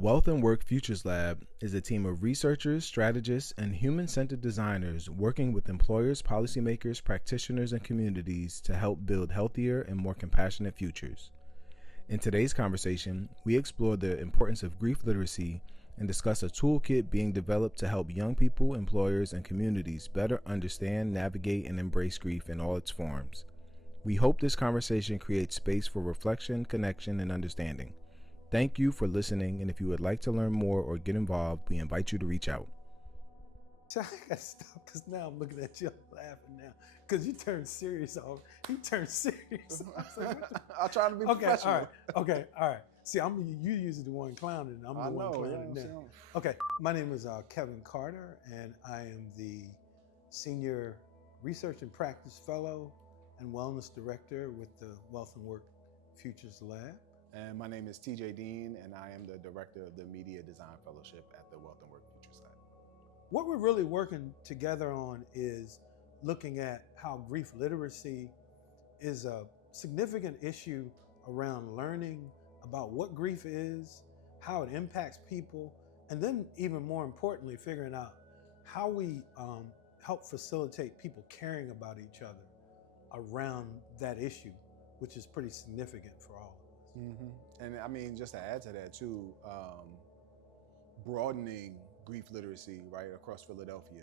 Wealth and Work Futures Lab is a team of researchers, strategists, and human-centered designers working with employers, policymakers, practitioners, and communities to help build healthier and more compassionate futures. In today's conversation, we explore the importance of grief literacy and discuss a toolkit being developed to help young people, employers, and communities better understand, navigate, and embrace grief in all its forms. We hope this conversation creates space for reflection, connection, and understanding. Thank you for listening, and if you would like to learn more or get involved, we invite you to reach out. So I gotta stop because now I'm looking at you laughing now because you turned serious. You turned serious. I'll try to be professional. All right. See, you usually the one clowning, and I'm the one clowning now. Okay, my name is Kevin Carter, and I am the Senior Research and Practice Fellow and Wellness Director with the Wealth and Work Futures Lab. And my name is TJ Dean, and I am the Director of the Media Design Fellowship at the Wealth and Work Futures Lab. What we're really working together on is looking at how grief literacy is a significant issue around learning about what grief is, how it impacts people, and then even more importantly, figuring out how we help facilitate people caring about each other around that issue, which is pretty significant for all of us. Mm-hmm. And I mean, just to add to that too, broadening grief literacy right across Philadelphia,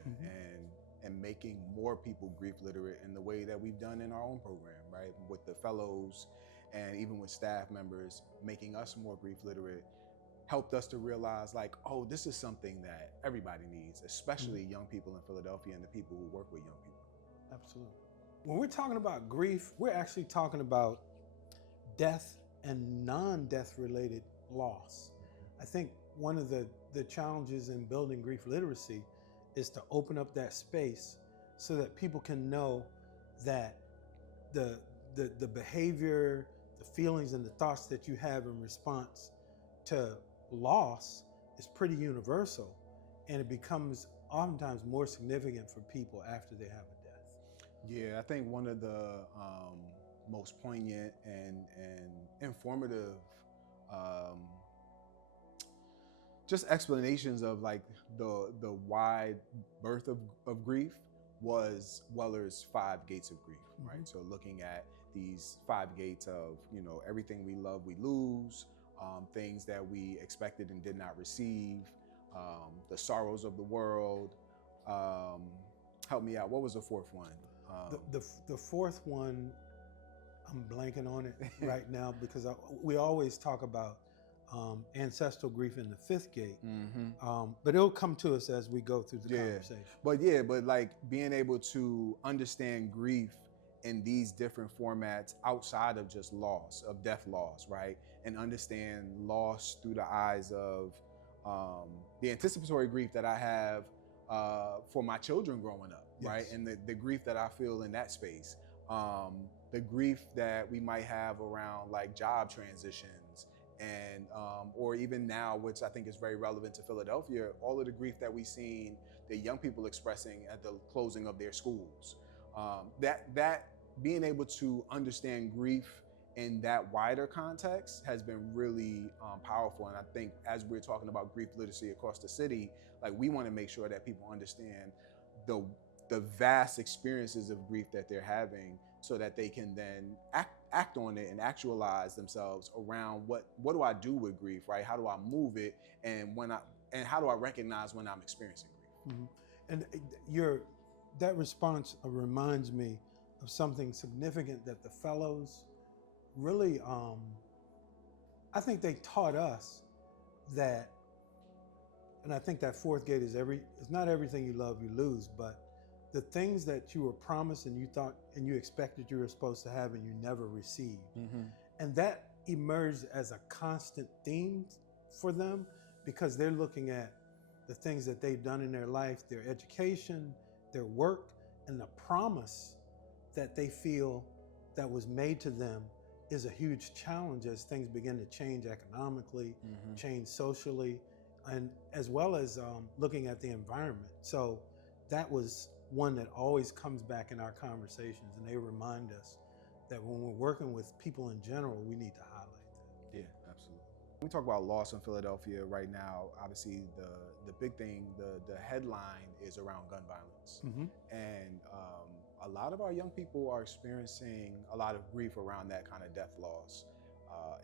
and making more people grief literate in the way that we've done in our own program, right? With the fellows and even with staff members, making us more grief literate helped us to realize like, oh, this is something that everybody needs, especially young people in Philadelphia and the people who work with young people. Absolutely. When we're talking about grief, we're actually talking about death and non-death related loss. I think one of the challenges in building grief literacy is to open up that space so that people can know that the behavior, the feelings and the thoughts that you have in response to loss is pretty universal, and it becomes oftentimes more significant for people after they have a death. Yeah, I think one of the most poignant and informative just explanations of like the wide birth of grief was Weller's 5 gates of grief, right? So looking at these 5 gates of, everything we love, we lose, things that we expected and did not receive, the sorrows of the world. Help me out. What was the 4th one? The 4th one, I'm blanking on it right now because we always talk about ancestral grief in the 5th gate, but it'll come to us as we go through the conversation. But like being able to understand grief in these different formats outside of just loss, of death loss, right? And understand loss through the eyes of the anticipatory grief that I have for my children growing up, right? And the grief that I feel in that space. The grief that we might have around like job transitions and or even now, which I think is very relevant to Philadelphia, all of the grief that we've seen the young people expressing at the closing of their schools. That being able to understand grief in that wider context has been really powerful. And I think as we're talking about grief literacy across the city, like we want to make sure that people understand the vast experiences of grief that they're having, so that they can then act on it and actualize themselves around what do I do with grief, right? How do I move it, and how do I recognize when I'm experiencing grief? And that response reminds me of something significant that the fellows really, I think they taught us that, and I think that 4th gate is it's not everything you love you lose, but the things that you were promised and you thought and you expected you were supposed to have and you never received. And that emerged as a constant theme for them because they're looking at the things that they've done in their life, their education, their work, and the promise that they feel that was made to them is a huge challenge as things begin to change economically, change socially, and as well as looking at the environment. So that was one that always comes back in our conversations, and they remind us that when we're working with people in general, we need to highlight that. Yeah, absolutely. When we talk about loss in Philadelphia right now, obviously the big thing, the headline is around gun violence, and a lot of our young people are experiencing a lot of grief around that kind of death loss.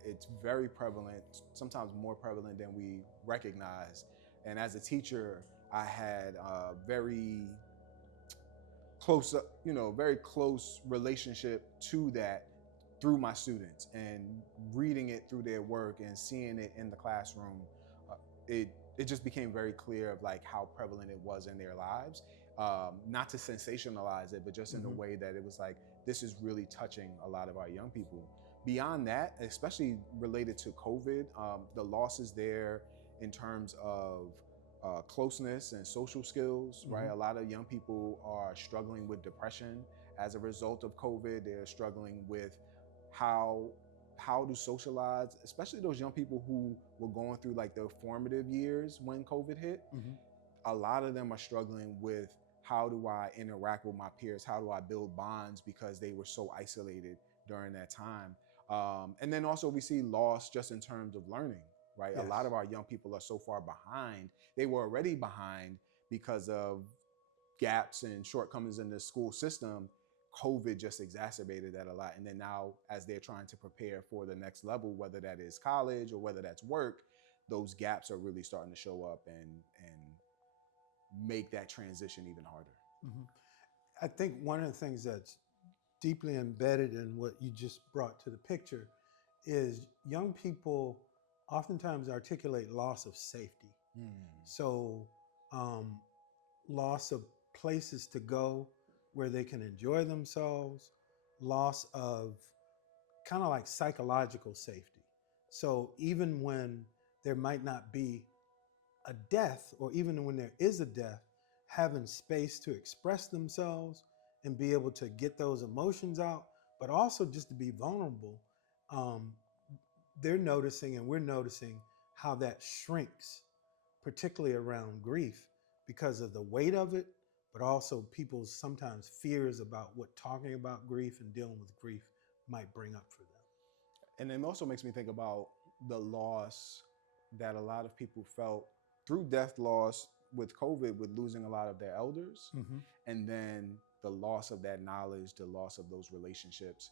It's very prevalent, sometimes more prevalent than we recognize. And as a teacher, I had very close, very close relationship to that through my students, and reading it through their work and seeing it in the classroom. uh, it just became very clear of like how prevalent it was in their lives. Not to sensationalize it, but just in a way that it was like, this is really touching a lot of our young people. Beyond that, especially related to COVID, the losses there in terms of closeness and social skills, right? A lot of young people are struggling with depression as a result of COVID. They're struggling with how to socialize, especially those young people who were going through like their formative years when COVID hit. A lot of them are struggling with, how do I interact with my peers? How do I build bonds? Because they were so isolated during that time. And then also we see loss just in terms of learning, right? Yes. A lot of our young people are so far behind. They were already behind because of gaps and shortcomings in the school system. COVID just exacerbated that a lot. And then now, as they're trying to prepare for the next level, whether that is college or whether that's work, those gaps are really starting to show up and make that transition even harder. I think one of the things that's deeply embedded in what you just brought to the picture is young people oftentimes articulate loss of safety. So loss of places to go where they can enjoy themselves, loss of kind of like psychological safety. So even when there might not be a death, or even when there is a death, having space to express themselves and be able to get those emotions out, but also just to be vulnerable, they're noticing, and we're noticing, how that shrinks, particularly around grief, because of the weight of it, but also people's sometimes fears about what talking about grief and dealing with grief might bring up for them. And it also makes me think about the loss that a lot of people felt through death loss with COVID, with losing a lot of their elders, and then the loss of that knowledge, the loss of those relationships,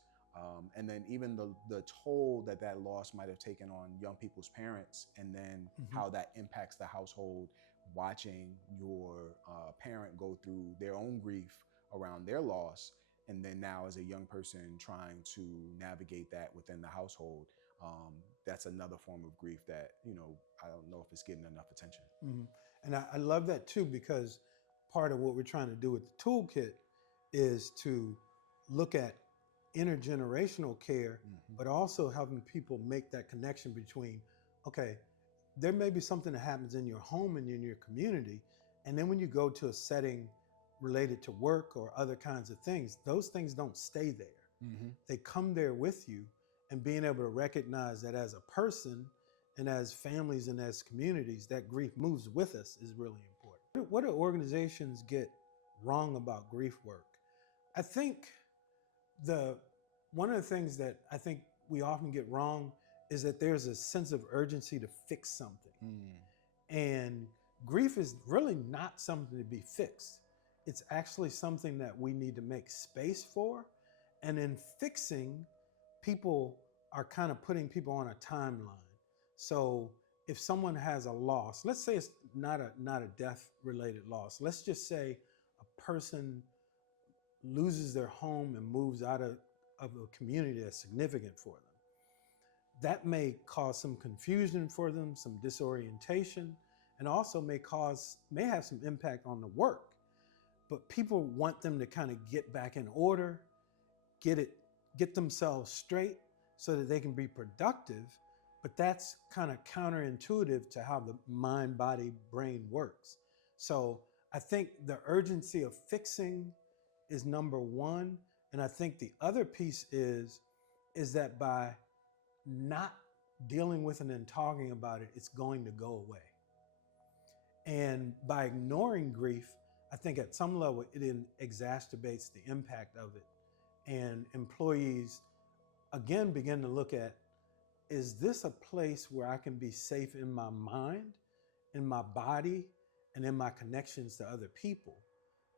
and then even the toll that that loss might have taken on young people's parents, and then how that impacts the household, watching your parent go through their own grief around their loss, and then now as a young person trying to navigate that within the household. That's another form of grief that, I don't know if it's getting enough attention. And I love that too, because part of what we're trying to do with the toolkit is to look at intergenerational care, but also helping people make that connection between, okay, there may be something that happens in your home and in your community, and then when you go to a setting related to work or other kinds of things, those things don't stay there. They come there with you, and being able to recognize that as a person and as families and as communities, that grief moves with us is really important. What do organizations get wrong about grief work? I think one of the things that I think we often get wrong is that there's a sense of urgency to fix something. And grief is really not something to be fixed. It's actually something that we need to make space for. And in fixing, people are kind of putting people on a timeline. So if someone has a loss, let's say it's not a death-related loss. Let's just say a person loses their home and moves out of a community that's significant for them. That may cause some confusion for them, some disorientation, and also may have some impact on the work. But people want them to kind of get back in order, get themselves straight so that they can be productive. But that's kind of counterintuitive to how the mind, body, brain works. So I think the urgency of fixing is number one. And I think the other piece is that by not dealing with it and talking about it, it's going to go away. And by ignoring grief, I think at some level it exacerbates the impact of it. And employees, again, begin to look at, is this a place where I can be safe in my mind, in my body, and in my connections to other people?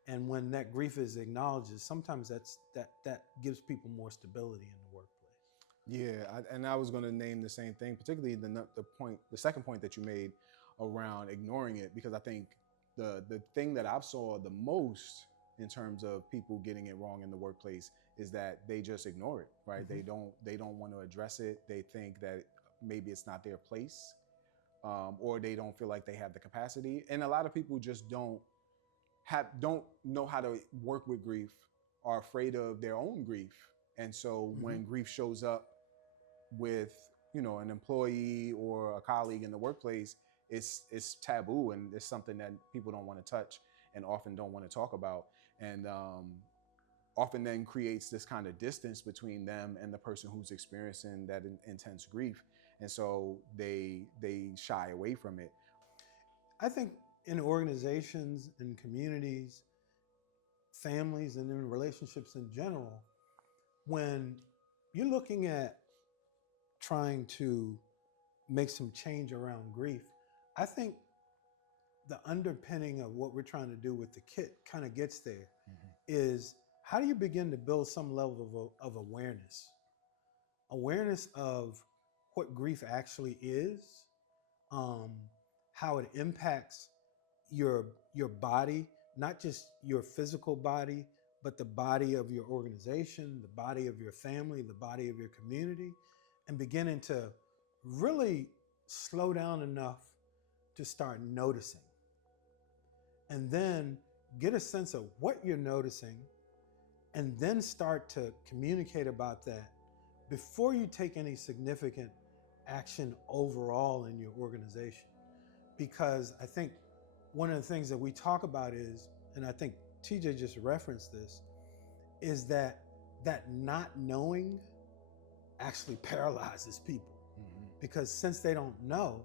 And when that grief is acknowledged, sometimes that gives people more stability in the workplace. Yeah, and I was going to name the same thing, particularly the second point that you made around ignoring it, because I think the thing that I've saw the most in terms of people getting it wrong in the workplace is that they just ignore it, right? Mm-hmm. They don't want to address it. They think that maybe it's not their place, or they don't feel like they have the capacity. And a lot of people just don't know how to work with grief, are afraid of their own grief. And so Mm-hmm. when grief shows up with, an employee or a colleague in the workplace, it's taboo, and it's something that people don't want to touch and often don't want to talk about, and often then creates this kind of distance between them and the person who's experiencing that intense grief, and so they shy away from it. I think in organizations, in communities, families, and in relationships in general, when you're looking at trying to make some change around grief, I think the underpinning of what we're trying to do with the kit kind of gets there. Mm-hmm. Is how do you begin to build some level of awareness of what grief actually is, how it impacts your body, not just your physical body, but the body of your organization, the body of your family, the body of your community, and beginning to really slow down enough to start noticing. And then get a sense of what you're noticing, and then start to communicate about that before you take any significant action overall in your organization. Because I think one of the things that we talk about is, and I think TJ just referenced this, is that not knowing actually paralyzes people. Mm-hmm. Because since they don't know,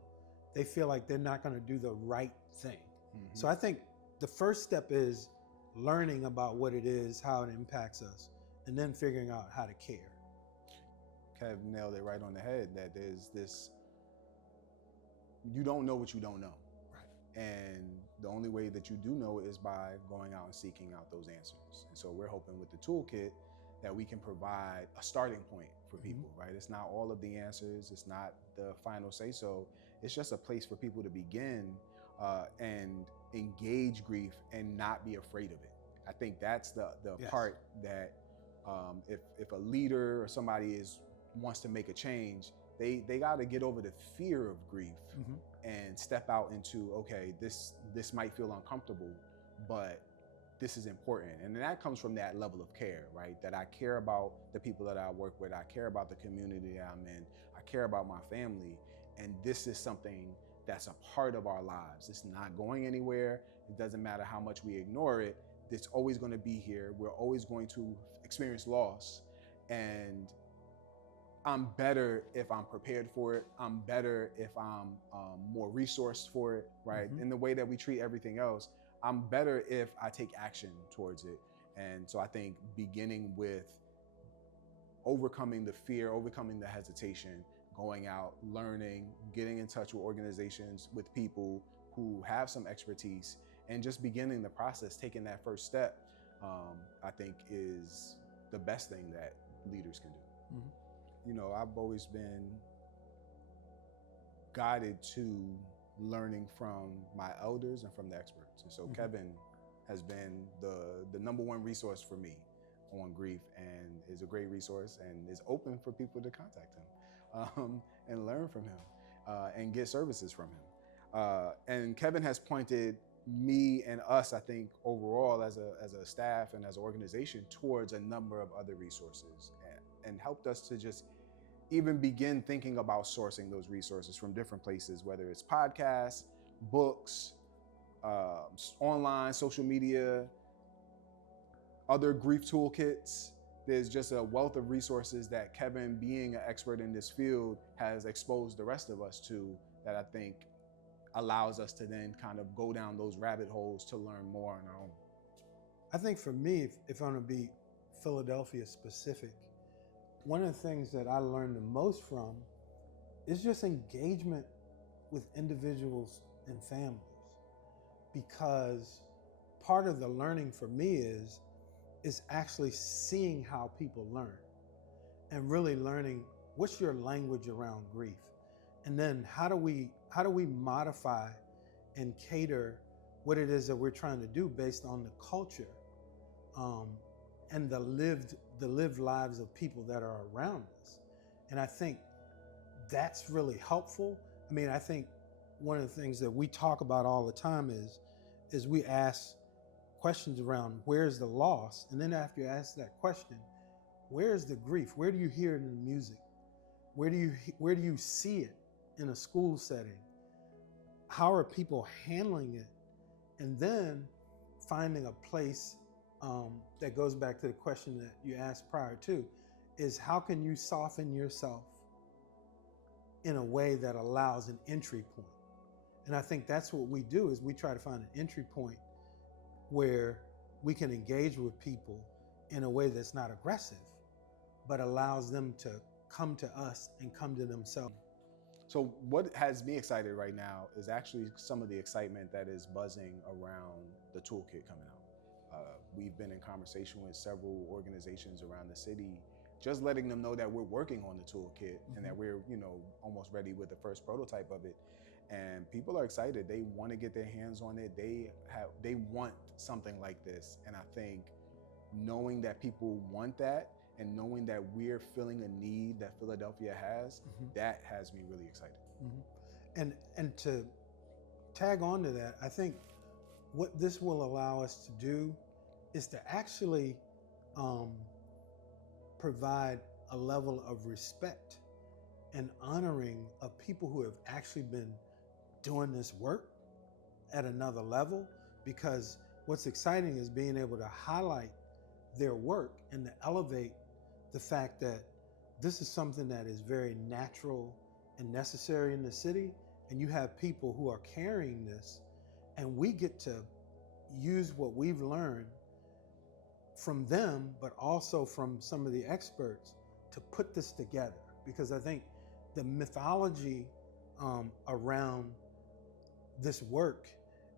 they feel like they're not going to do the right thing. Mm-hmm. So I think the first step is learning about what it is, how it impacts us, and then figuring out how to care. Kev nailed it right on the head, that there's this, you don't know what you don't know. Right. And the only way that you do know is by going out and seeking out those answers. And so we're hoping with the toolkit that we can provide a starting point for people, right? It's not all of the answers. It's not the final say so. It's just a place for people to begin and engage grief and not be afraid of it. I think that's the Yes. part that if a leader or somebody wants to make a change, they got to get over the fear of grief and step out into, okay, this might feel uncomfortable, but this is important. And that comes from that level of care, right? That I care about the people that I work with. I care about the community that I'm in. I care about my family. And this is something that's a part of our lives. It's not going anywhere. It doesn't matter how much we ignore it. It's always going to be here. We're always going to experience loss. And I'm better if I'm prepared for it. I'm better if I'm more resourced for it, right? In the way that we treat everything else, I'm better if I take action towards it. And so I think beginning with overcoming the fear, overcoming the hesitation, going out, learning, getting in touch with organizations, with people who have some expertise, and just beginning the process, taking that first step, I think is the best thing that leaders can do. I've always been guided to learning from my elders and from the experts. And so Kevin has been the number one resource for me on grief, and is a great resource and is open for people to contact him and learn from him and get services from him. And Kevin has pointed me and us, I think, overall as a staff and as an organization towards a number of other resources, and helped us to just even begin thinking about sourcing those resources from different places, whether it's podcasts, books, online, social media, other grief toolkits. There's just a wealth of resources that Kevin, being an expert in this field, has exposed the rest of us to, that I think allows us to then kind of go down those rabbit holes to learn more on our own. I think for me, if I'm going to be Philadelphia specific, one of the things that I learned the most from It's just engagement with individuals and families, because part of the learning for me is actually seeing how people learn and really learning what's your language around grief, and then how do we modify and cater what it is that we're trying to do based on the culture, um, and the lived lives of people that are around us. And I think that's really helpful. I mean, I think one of the things that we talk about all the time is we ask questions around where's the loss, and then after you ask that question, where's the grief? Where do you hear it in the music? Where do you see it in a school setting? How are people handling it? And then finding a place, that goes back to the question that you asked prior to, is how can you soften yourself in a way that allows an entry point? And I think that's what we do, is we try to find an entry point where we can engage with people in a way that's not aggressive, but allows them to come to us and come to themselves. So what has me excited right now is actually some of the excitement that is buzzing around the toolkit coming out. We've been in conversation with several organizations around the city, just letting them know that we're working on the toolkit and that we're, almost ready with the first prototype of it. And people are excited. They want to get their hands on it. They want something like this. And I think knowing that people want that and knowing that we're filling a need that Philadelphia has, that has me really excited. And to tag on to that, I think what this will allow us to do is to actually provide a level of respect and honoring of people who have actually been doing this work at another level. Because what's exciting is being able to highlight their work and to elevate the fact that this is something that is very natural and necessary in the city, and you have people who are carrying this, and we get to use what we've learned from them, but also from some of the experts, to put this together. Because I think the mythology around this work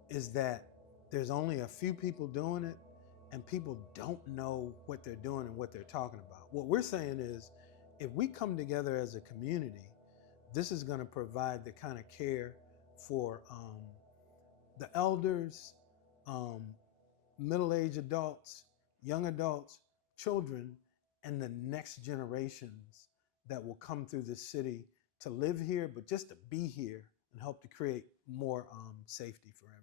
is that there's only a few people doing it, and people don't know what they're doing and what they're talking about. What we're saying is, if we come together as a community, this is going to provide the kind of care for the elders, middle-aged adults, young adults, children, and the next generations that will come through this city to live here, but just to be here and help to create more safety for everyone.